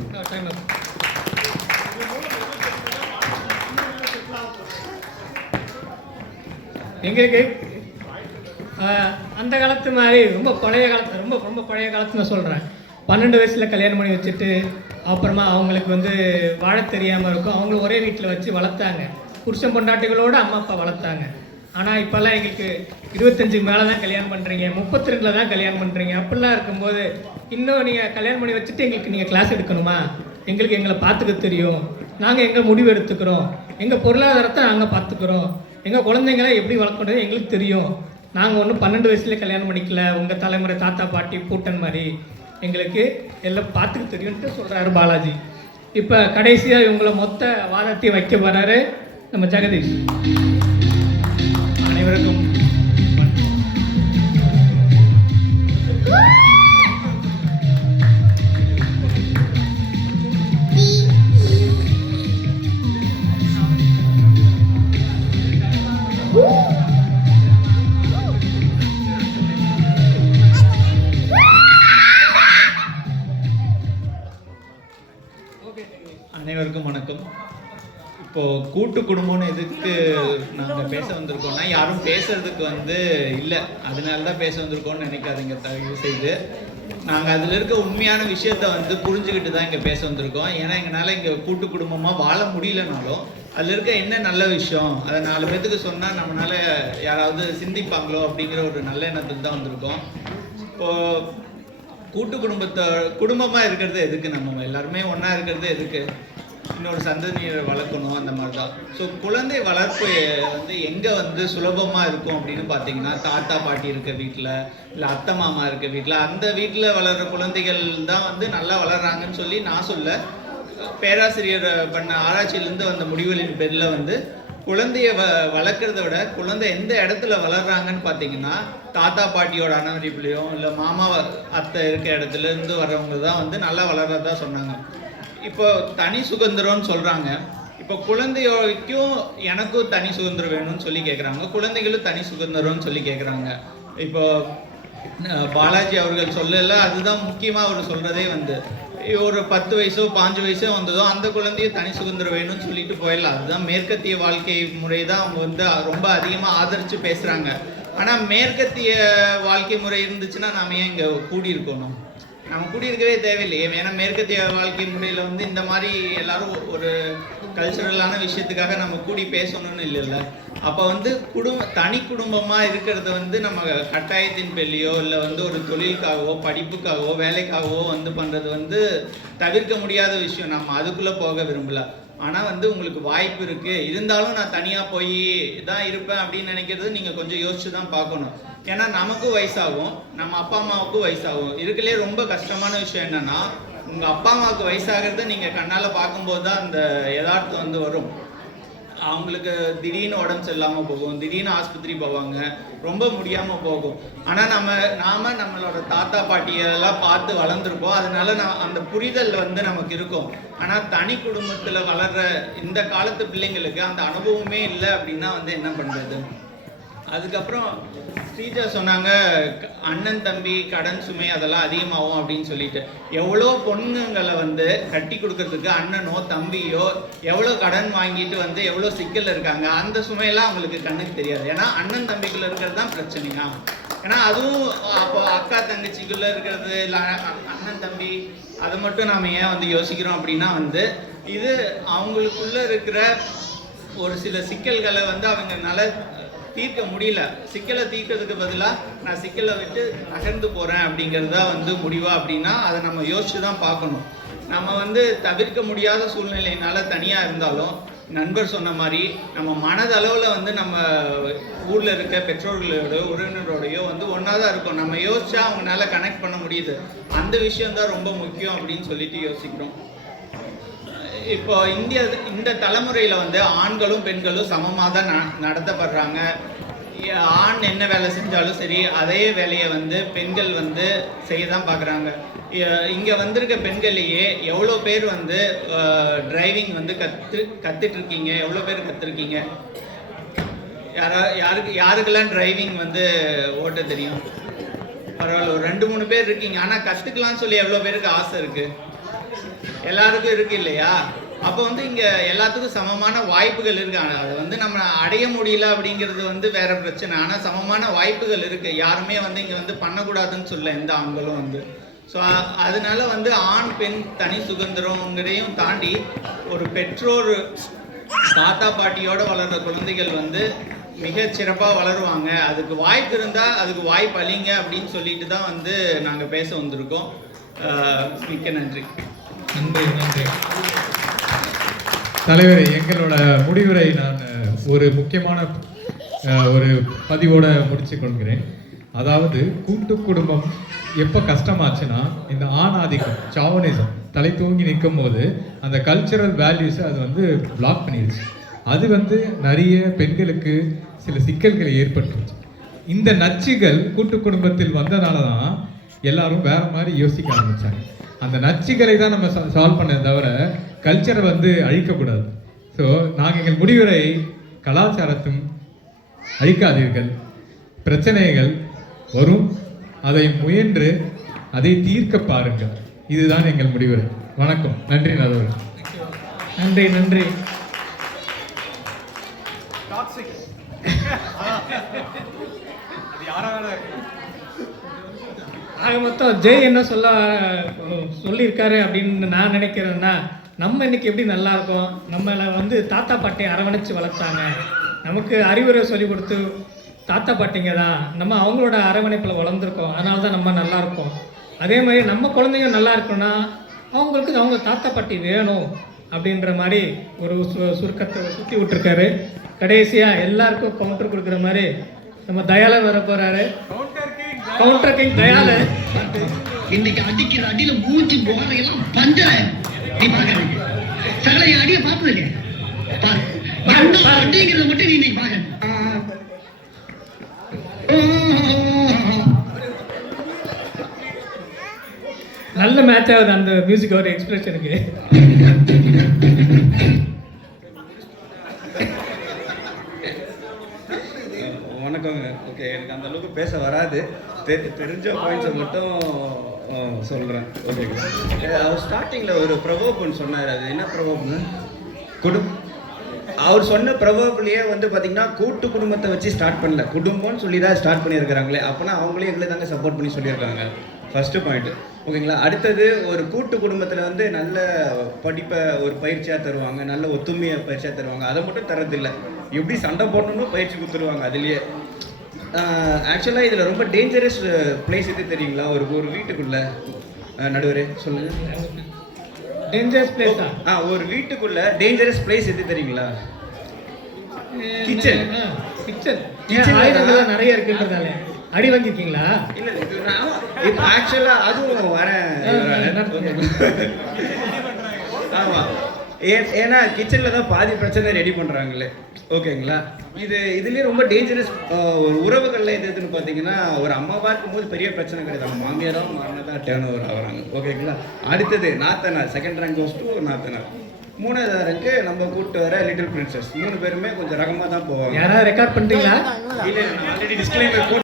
எங்களுக்கு அந்த காலத்து மாதிரி ரொம்ப பழைய காலத்து, ரொம்ப பழைய காலத்தில் சொல்கிறேன். 12 வயசில் கல்யாணம் பண்ணி வச்சுட்டு அப்புறமா அவங்களுக்கு வந்து வாழ தெரியாமல் இருக்கும், அவங்கள ஒரே வீட்டில் வச்சு வளர்த்தாங்க. புருஷன் பொண்டாட்டிகளோடு அம்மா அப்பா வளர்த்தாங்க. ஆனால் இப்போல்லாம் எங்களுக்கு 25 மேலே தான் கல்யாணம் பண்ணுறீங்க, 32 தான் கல்யாணம் பண்ணுறீங்க. அப்படிலாம் இருக்கும்போது இன்னும் நீங்கள் கல்யாணம் பண்ணி வச்சுட்டு எங்களுக்கு நீங்கள் கிளாஸ் எடுக்கணுமா? எங்களுக்கு எங்களை பார்த்துக்க தெரியும், நாங்கள் எங்கள் முடிவு எடுத்துக்கிறோம், எங்கள் பொருளாதாரத்தை நாங்கள் பார்த்துக்கிறோம், எங்கள் குழந்தைங்களை எப்படி வளர்க்கணும் எங்களுக்கு தெரியும். நாங்கள் ஒன்றும் 12 வயசுலேயே கல்யாணம் பண்ணிக்கல, உங்கள் தலைமுறை தாத்தா பாட்டி பூட்டன் மாதிரி எங்களுக்கு எல்லாம் பார்த்துக்க தெரியும்ட்டு சொல்கிறாரு பாலாஜி. இப்போ கடைசியாக இவங்களை மொத்த வாதத்தையும் வைக்க போகிறாரு நம்ம ஜெகதீஷ். அனைவருக்கும் அனைவருக்கும் வணக்கம். இப்போது கூட்டு குடும்பம்னு எதுக்கு நாங்கள் பேச வந்திருக்கோம்னா, யாரும் பேசுறதுக்கு இல்லை, அதனால தான் பேச வந்திருக்கோம்னு நினைக்காதீங்க தயவு செய்து. நாங்கள் அதில் இருக்க உண்மையான விஷயத்த புரிஞ்சுக்கிட்டு தான் இங்கே பேச வந்திருக்கோம். ஏன்னா எங்களால் இங்கே கூட்டு குடும்பமாக வாழ முடியலனாலும் அதில் இருக்க என்ன நல்ல விஷயம் அதை 4 பேத்துக்கு சொன்னால் நம்மளால யாராவது சிந்திப்பாங்களோ அப்படிங்கிற ஒரு நல்ல எண்ணத்துக்கு தான் வந்திருக்கோம். இப்போது கூட்டு குடும்பமாக இருக்கிறது எதுக்கு, நம்ம எல்லாருமே ஒன்றா இருக்கிறது எதுக்கு, இன்னொரு சந்ததியை வளர்க்கணும், அந்த மாதிரி தான். ஸோ குழந்தை வளர்ப்பு எங்கே சுலபமாக இருக்கும் அப்படின்னு பார்த்தீங்கன்னா, தாத்தா பாட்டி இருக்க வீட்டில், இல்லை அத்தை மாமா இருக்க வீட்டில், அந்த வீட்டில் வளர்கிற குழந்தைகள் தான் நல்லா வளர்கிறாங்கன்னு சொல்லி நான் சொல்ல, பேராசிரியர் பண்ண ஆராய்ச்சியிலேருந்து வந்த முடிவுகளின் பேரில் குழந்தைய வளர்க்குறத விட குழந்தை எந்த இடத்துல வளர்கிறாங்கன்னு பார்த்தீங்கன்னா, தாத்தா பாட்டியோட அனுமதிப்புலையும் இல்லை மாமா அத்தை இருக்க இடத்துலேருந்து வர்றவங்க தான் நல்லா வளர்கிறதா சொன்னாங்க. இப்போ தனி சுதந்திரம்னு சொல்கிறாங்க. இப்போ குழந்தைக்கும் எனக்கும் தனி சுதந்திரம் வேணும்னு சொல்லி கேட்குறாங்க, குழந்தைகளும் தனி சுதந்திரம்னு சொல்லி கேட்குறாங்க. இப்போ பாலாஜி அவர்கள் சொல்லல, அதுதான் முக்கியமாக அவர் சொல்கிறதே வந்து ஒரு 10 வயசோ 5 வயசோ வந்ததோ அந்த குழந்தைய தனி சுதந்திரம் வேணும்னு சொல்லிட்டு போயிடலாம். அதுதான் மேற்கத்திய வாழ்க்கை முறை தான் அவங்க வந்து ரொம்ப அதிகமாக ஆதரித்து பேசுகிறாங்க. ஆனால் மேற்கத்திய வாழ்க்கை முறை இருந்துச்சுன்னா நாம் ஏன் இங்கே கூடியிருக்கணும்? நம்ம கூடியிருக்கவே தேவையில்லையே. ஏன்னா மேற்கத்திய வாழ்க்கை முறையில் வந்து இந்த மாதிரி எல்லாரும் ஒரு கல்ச்சுரலான விஷயத்துக்காக நம்ம கூடி பேசணும்னு இல்லைல்ல. அப்போ வந்து தனி குடும்பமாக இருக்கிறத வந்து நம்ம கட்டாயத்தின் பேர்லையோ இல்லை வந்து ஒரு தொழிலுக்காகவோ படிப்புக்காகவோ வேலைக்காகவோ வந்து பண்ணுறது வந்து தவிர்க்க முடியாத விஷயம். நம்ம அதுக்குள்ளே போக விரும்பல. ஆனால் வந்து உங்களுக்கு வாய்ப்பு இருக்குது, இருந்தாலும் நான் தனியாக போய் தான் இருப்பேன் அப்படின்னு நினைக்கிறது நீங்கள் கொஞ்சம் யோசிச்சு தான் பார்க்கணும். ஏன்னா நமக்கும் வயசாகும், நம்ம அப்பா அம்மாவுக்கும் வயசாகும். இதுக்குள்ளே ரொம்ப கஷ்டமான விஷயம் என்னென்னா, உங்கள் அப்பா அம்மாவுக்கு வயசாகிறது நீங்கள் கண்ணால் பார்க்கும்போது தான் அந்த யதார்த்தம் வந்து வரும். அவங்களுக்கு திடீர்னு உடம்பு சரியில்லாமல் போகும், திடீர்னு ஆஸ்பத்திரி போவாங்க, ரொம்ப முடியாமல் போகும். ஆனால் நாம் நம்மளோட தாத்தா பாட்டியெல்லாம் பார்த்து வளர்ந்துருக்கோம், அதனால அந்த புரிதல் வந்து நமக்கு இருக்கும். ஆனால் தனி குடும்பத்தில் வளர்கிற இந்த காலத்து பிள்ளைங்களுக்கு அந்த அனுபவமே இல்லை அப்படின்னா வந்து என்ன பண்ணுறது? அதுக்கப்புறம் ஸ்ரீஜா சொன்னாங்க அண்ணன் தம்பி கடன் சுமை அதெல்லாம் அதிகமாகும் அப்படின்னு சொல்லிட்டு. எவ்வளோ பொண்ணுங்களை வந்து கட்டி கொடுக்கறதுக்கு அண்ணனோ தம்பியோ எவ்வளோ கடன் வாங்கிட்டு வந்து எவ்வளோ சிக்கல் இருக்காங்க. அந்த சுமையெல்லாம் அவங்களுக்கு கண்ணுக்கு தெரியாது. ஏன்னா அண்ணன் தம்பிக்குள்ளே இருக்கிறது தான் பிரச்சனையா. ஏன்னா அதுவும் அப்போ அக்கா தங்கச்சிக்குள்ளே இருக்கிறது இல்லை அண்ணன் தம்பி அதை மட்டும் நாம் ஏன் வந்து யோசிக்கிறோம் அப்படின்னா வந்து இது அவங்களுக்குள்ளே இருக்கிற ஒரு சில சிக்கல்களை வந்து அவங்கனால தீர்க்க முடியல. சிக்கலை தீர்க்கிறதுக்கு பதிலாக நான் சிக்கலை விட்டு நகர்ந்து போகிறேன் அப்படிங்கிறது தான் வந்து முடிவா அப்படின்னா அதை நம்ம யோசிச்சு தான் பார்க்கணும். நம்ம வந்து தவிர்க்க முடியாத சூழ்நிலையினால தனியாக இருந்தாலும் நண்பர் சொன்ன மாதிரி நம்ம மனதளவில் வந்து நம்ம ஊரில் இருக்க பெற்றோர்களோட உறவினரோடையோ வந்து ஒன்றா தான் இருக்கும். நம்ம யோசிச்சா அவங்களால கனெக்ட் பண்ண முடியுது. அந்த விஷயம்தான் ரொம்ப முக்கியம் அப்படின்னு சொல்லிட்டு யோசிக்கிறோம். இப்போ இந்த தலைமுறையில் வந்து ஆண்களும் பெண்களும் சமமாக தான் நடத்தப்படுறாங்க. ஆண் என்ன வேலை செஞ்சாலும் சரி அதே வேலையை வந்து பெண்கள் வந்து செய்ய தான் பார்க்குறாங்க. இங்கே வந்திருக்க பெண்கள்லேயே எவ்வளோ பேர் வந்து டிரைவிங் வந்து கற்றுட்ருக்கீங்க? எவ்வளோ பேர் கற்றுருக்கீங்க? யாருக்கெல்லாம் டிரைவிங் வந்து ஓட்ட தெரியும்? பரவாயில்ல, ஒரு 2-3 பேர் இருக்கீங்க. ஆனால் கற்றுக்கலாம்னு சொல்லி எவ்வளோ பேருக்கு ஆசை இருக்குது? எல்லாருக்கும் இருக்கு இல்லையா? அப்போ வந்து இங்கே எல்லாத்துக்கும் சமமான வாய்ப்புகள் இருக்காங்க. அது வந்து நம்ம அடைய முடியல அப்படிங்கிறது வந்து வேற பிரச்சனை. ஆனால் சமமான வாய்ப்புகள் இருக்குது. யாருமே வந்து இங்கே வந்து பண்ணக்கூடாதுன்னு சொல்ல எந்த ஆண்களும் வந்து. ஸோ அதனால வந்து ஆண் பெண் தனி சுதந்திரங்கிறதையும் தாண்டி ஒரு பெற்றோர் தாத்தா பாட்டியோடு வளர்கிற குழந்தைகள் வந்து மிக சிறப்பாக வளருவாங்க. அதுக்கு வாய்ப்பு இருந்தால் அதுக்கு வாய்ப்பு அளிங்க அப்படின்னு சொல்லிட்டு தான் வந்து நாங்கள் பேச வந்திருக்கோம். மிக்க நன்றி. நன்றி நன்றி தலைவரே. எங்களோட முடிவுரை நான் ஒரு முக்கியமான ஒரு பதிவோட முடிச்சு கொள்கிறேன். அதாவது கூட்டு குடும்பம் எப்போ கஷ்டமாச்சுன்னா இந்த ஆணாதிக்கம் சாவனிசம் தலை தூங்கி நிற்கும் போது அந்த கல்ச்சரல் வேல்யூஸை அது வந்து பிளாக் பண்ணிடுச்சு. அது வந்து நிறைய பெண்களுக்கு சில சிக்கல்களை ஏற்பட்டுருச்சு. இந்த நச்சுகள் கூட்டு குடும்பத்தில் வந்ததால தான் எல்லாரும் வேற மாதிரி யோசிக்க ஆரம்பித்தாங்க. அந்த நச்சுகளை தான் நம்ம சால்வ் பண்ண தவிர கல்ச்சரை வந்து அழிக்கக்கூடாது. ஸோ நாங்கள் எங்கள் முடிவுரை கலாச்சாரத்தும் அழிக்காதீர்கள், பிரச்சனைகள் வரும், அதை முயன்று அதை தீர்க்க பாருங்கள். இதுதான் எங்கள் முடிவுரை. வணக்கம். நன்றி நடுவர். நன்றி நன்றி. ஆக மொத்தம் ஜெய் என்ன சொல்லியிருக்காரு அப்படின்னு நான் நினைக்கிறேன்னா, நம்ம இன்னைக்கு எப்படி நல்லா இருக்கோம், நம்மளை வந்து தாத்தா பாட்டி அரவணைச்சு வளர்த்தாங்க, நமக்கு அறிவுரை சொல்லி கொடுத்து தாத்தா பாட்டிங்க தான், நம்ம அவங்களோட அரவணைப்பில் வளர்ந்துருக்கோம், அதனால தான் நம்ம நல்லா இருக்கோம். அதே மாதிரி நம்ம குழந்தைங்க நல்லா இருக்கணும்னா அவங்களுக்கு அவங்க தாத்தா பாட்டி வேணும் அப்படின்ற மாதிரி ஒரு சுருக்கத்தை சுற்றி விட்டுருக்காரு. கடைசியாக எல்லாருக்கும் கவுண்டர் கொடுக்குற மாதிரி நம்ம தயால வர போகிறாரு. கவுண்டர் கிங் தயால. இன்னைக்கு அடிக்கிற அடியில மூச்சு போறையெல்லாம் பஞ்சராயம். நீ பாக்குறீங்க சகல அடிய பார்த்ததுங்க அப்படிங்கிறத மட்டும் நீ இன்னைக்கு பாக்க. நல்ல மேட்ச் ஆகுது அந்த மியூசிக் ஒரு எக்ஸ்பிரஷனுக்கு. ஓகே, எனக்கு அந்த அளவுக்கு பேச வராது. தெரிஞ்ச பாயிண்ட்ஸை மட்டும் சொல்கிறேன். ஓகேங்களா? அவர் ஸ்டார்டிங்கில் ஒரு ப்ரொவர்ப்னு சொன்னார். அது என்ன ப்ரொவர்ப்னு? அவர் சொன்ன ப்ரொவர்ப்லேயே வந்து பார்த்தீங்கன்னா கூட்டு குடும்பத்தை வச்சு ஸ்டார்ட் பண்ணல, குடும்பம்னு சொல்லி தான் ஸ்டார்ட் பண்ணியிருக்கிறாங்களே. அப்போனா அவங்களே எங்களை தாங்க சப்போர்ட் பண்ணி சொல்லியிருக்காங்க. First point. ஓகேங்களா? அடுத்தது ஒரு கூட்டு குடும்பத்தில் வந்து நல்ல படிப்பை ஒரு பயிற்சியாக தருவாங்க, நல்ல ஒத்துமையை பயிற்சியாக தருவாங்க. அதை மட்டும் தரதில்லை, எப்படி சண்டை போடணும்னு பயிற்சி கொடுத்துருவாங்க அதுலேயே. ஆக்சுவலாக இதில் ரொம்ப டேஞ்சரஸ் பிளேஸ் எது தெரியுங்களா? ஒரு வீட்டுக்குள்ளே நடுவரே சொல்லுங்கள். டேஞ்சரஸ் பிளேஸா? ஒரு வீட்டுக்குள்ள டேஞ்சரஸ் பிளேஸ் எது தெரியுங்களா? கிச்சன். கிச்சன் ஆயுதங்கள் நிறைய இருக்குன்றதால அடி வாங்கிருக்கீங்களா? இல்ல, இது ஆக்சுவலா அதுவும் ஆமா. ஏன்னா கிச்சன்ல தான் பாதி பிரச்சனை ரெடி பண்றாங்களே. ஓகேங்களா? இதுலயே ரொம்ப டேஞ்சரஸ் உறவுகள்ல எதுன்னு பார்த்தீங்கன்னா, ஒரு அம்மாவா இருக்கும்போது பெரிய பிரச்சனை கிடையாது, மாமியாராக மாறினதான் டேர்ன் ஓவர் ஆகுறாங்க. ஓகேங்களா? அடுத்தது நாத்தனார். செகண்ட் ரேங்க் கோஸ் டு நாத்தனார். மூணாவது ரேங்க்கு நம்ம கூப்பிட்டு வர லிட்டில் பிரின்சஸ். 3 பேருமே கொஞ்சம் ரகமாக தான் போவாங்க. யாராவது ரெக்கார்ட் பண்ணிட்டீங்களா? இல்லை, நான் ஆல்ரெடி டிஸ்க்ளைமர்